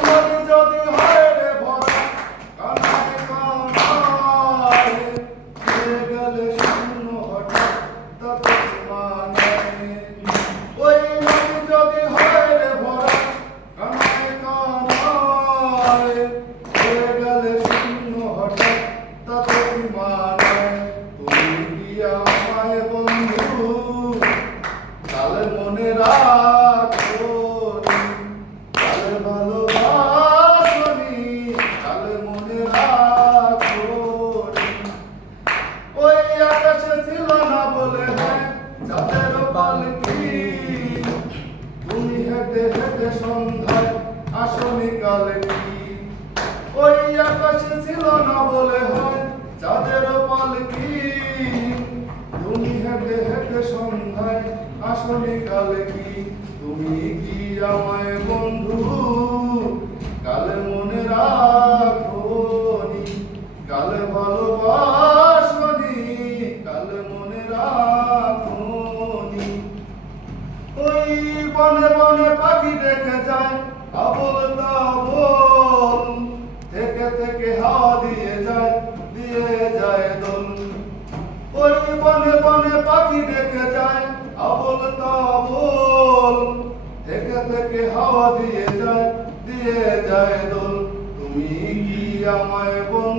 নদী যদি হয় রে ভরা কানায় কানায় ছেড়ে গেলে শূন্য হঠাৎ তাতে মানে ওই নদী যদি হয় রে ভরা কানায় কানায় ছেড়ে গেলে শূন্য হঠাৎ তাতে মানে তুমি কি আমায় বন্ধু কাল মনে রাখো কাল ভালোবাসনি কাল মনে রাখো ওই আকাশে ছিল না বলে হয় চাঁদের পালকি তুমি হেঁটে হেঁটে সন্ধ্যায় আসনি কাল কি ওই আকাশে ছিল না বলে হয় চাঁদের পালকি তুমি হেঁটে হেঁটে সন্ধ্যায় আসনি কাল কি তুমি কি আমায় বন্ধু কাল মনে রাখোনি কাল ভালোবাসনি কাল মনে রাখোনি ওই বনে বনে পাখি দেখে যায় আবল তাবল থেকে থেকে হাওয়া দিয়ে যায় দোল ওই বনে বনে পাখি দেখে যায় আবল তাবল থেকে থেকে হাওয়া দিয়ে যায় দোল তুমি কি আমায় বন্ধু